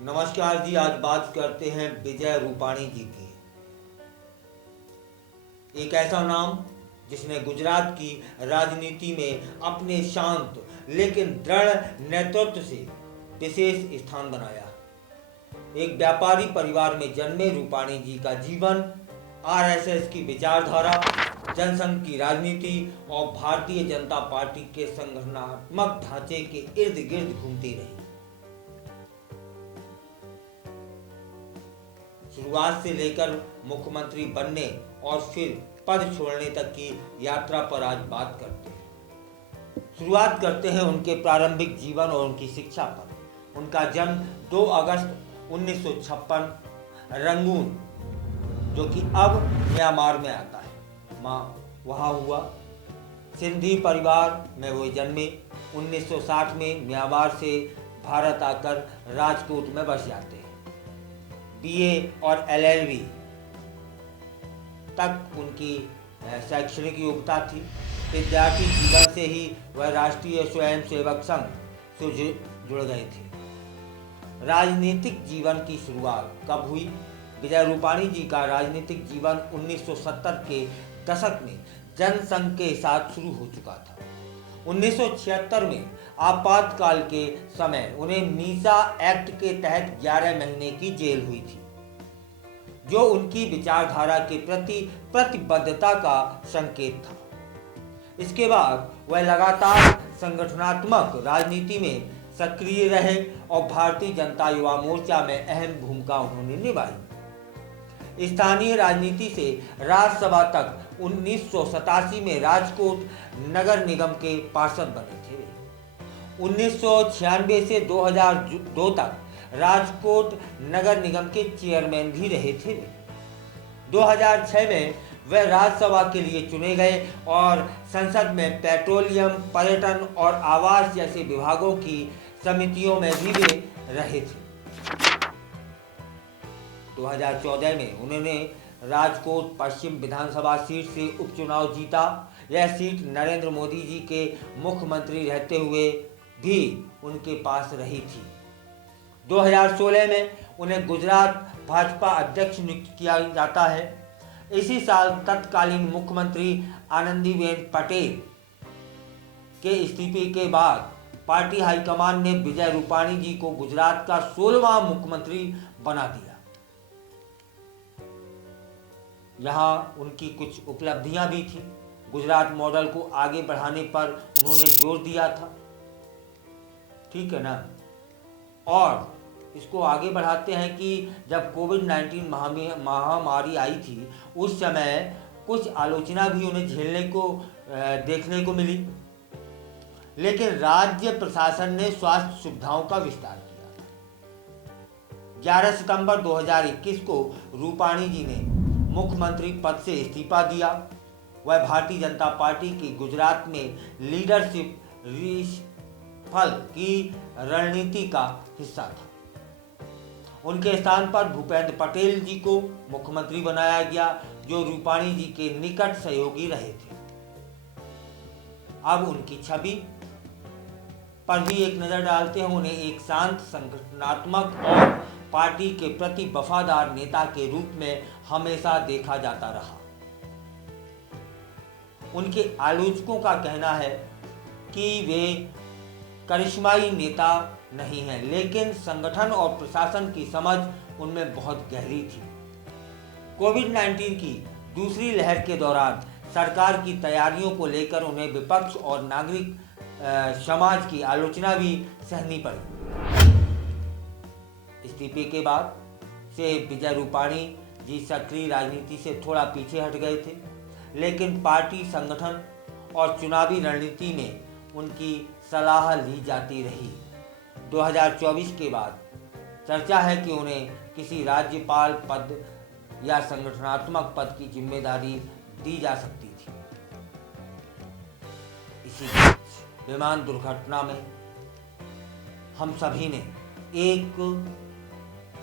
नमस्कार जी। आज बात करते हैं विजय रूपाणी जी की। एक ऐसा नाम जिसने गुजरात की राजनीति में अपने शांत लेकिन दृढ़ नेतृत्व से विशेष स्थान बनाया। एक व्यापारी परिवार में जन्मे रूपाणी जी का जीवन आरएसएस की विचारधारा, जनसंघ की राजनीति और भारतीय जनता पार्टी के संगठनात्मक ढांचे के इर्द गिर्द घूमती रही। शुरुआत से लेकर मुख्यमंत्री बनने और फिर पद छोड़ने तक की यात्रा पर आज बात करते हैं। शुरुआत करते हैं उनके प्रारंभिक जीवन और उनकी शिक्षा पर। उनका जन्म 2 अगस्त 1956 रंगून, जो कि अब म्यांमार में आता है, वहाँ हुआ। सिंधी परिवार में वो जन्मे। 1960 में म्यांमार से भारत आकर राजकोट में बस जाते हैं। बीए और एलएलबी तक उनकी शैक्षणिक योग्यता थी। विद्यार्थी जीवन से ही वह राष्ट्रीय स्वयंसेवक संघ से जुड़ गए थे। राजनीतिक जीवन की शुरुआत कब हुई? विजय रूपाणी जी का राजनीतिक जीवन 1970 के दशक में जनसंघ के साथ शुरू हो चुका था। 1976 में आपातकाल के समय उन्हें मीसा एक्ट के तहत 11 महीने की जेल हुई थी, जो उनकी विचारधारा के प्रति प्रतिबद्धता का संकेत था। इसके बाद वह लगातार संगठनात्मक राजनीति में सक्रिय रहे और भारतीय जनता युवा मोर्चा में अहम भूमिका उन्होंने निभाई। स्थानीय राजनीति से राज्यसभा तक 1987 में राजकोट नगर निगम के पार्षद बने थे। 1996 से 2002 तक राजकोट नगर निगम के चेयरमैन भी रहे थे। 2006 में वे राज्यसभा के लिए चुने गए और संसद में पेट्रोलियम, पर्यटन और आवास जैसे विभागों की समितियों में भी वे रहे थे। 2014 में उन्होंने राजकोट पश्चिम विधानसभा सीट से उपचुनाव जीता। यह सीट नरेंद्र मोदी जी के मुख्यमंत्री रहते हुए भी उनके पास रही थी। 2016 में उन्हें गुजरात भाजपा अध्यक्ष नियुक्त किया जाता है। इसी साल तत्कालीन मुख्यमंत्री आनंदीबेन पटेल के इस्तीफे के बाद पार्टी हाईकमान ने विजय रूपाणी जी को गुजरात का 16वां मुख्यमंत्री बना दिया। यहाँ उनकी कुछ उपलब्धियां भी थी। गुजरात मॉडल को आगे बढ़ाने पर उन्होंने जोर दिया था, ठीक है ना। और इसको आगे बढ़ाते हैं कि जब कोविड-19 महामारी आई थी, उस समय कुछ आलोचना भी उन्हें झेलने को देखने को मिली, लेकिन राज्य प्रशासन ने स्वास्थ्य सुविधाओं का विस्तार किया। 11 सितंबर 2021 को रूपाणी जी ने मुख्यमंत्री पद से इस्तीफा दिया। वह भारतीय जनता पार्टी की गुजरात में लीडरशिप रिशफल की रणनीति का हिस्सा था। उनके स्थान पर भूपेंद्र पटेल जी को मुख्यमंत्री बनाया गया, जो रूपाणी जी के निकट सहयोगी रहे थे। अब उनकी छवि पर भी एक नजर डालते हैं। उन्हें एक शांत, संगठनात्मक और पार्टी के प्रति वफादार नेता के रूप में हमेशा देखा जाता रहा। उनके आलोचकों का कहना है कि वे करिश्माई नेता नहीं हैं, लेकिन संगठन और प्रशासन की समझ उनमें बहुत गहरी थी। कोविड-19 की दूसरी लहर के दौरान सरकार की तैयारियों को लेकर उन्हें विपक्ष और नागरिक समाज की आलोचना भी सहनी पड़ी। इस्तीफे के बाद से विजय रूपाणी जी सक्रिय राजनीति से थोड़ा पीछे हट गए थे, लेकिन पार्टी संगठन और चुनावी रणनीति में उनकी सलाह ली जाती रही। 2024 के बाद चर्चा है कि उन्हें किसी राज्यपाल पद या संगठनात्मक पद की जिम्मेदारी दी जा सकती थी। इसी बीच विमान दुर्घटना में हम सभी ने एक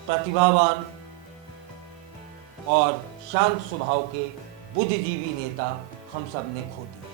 प्रतिभावान और शांत स्वभाव के बुद्धिजीवी नेता हम सब ने खो दिया।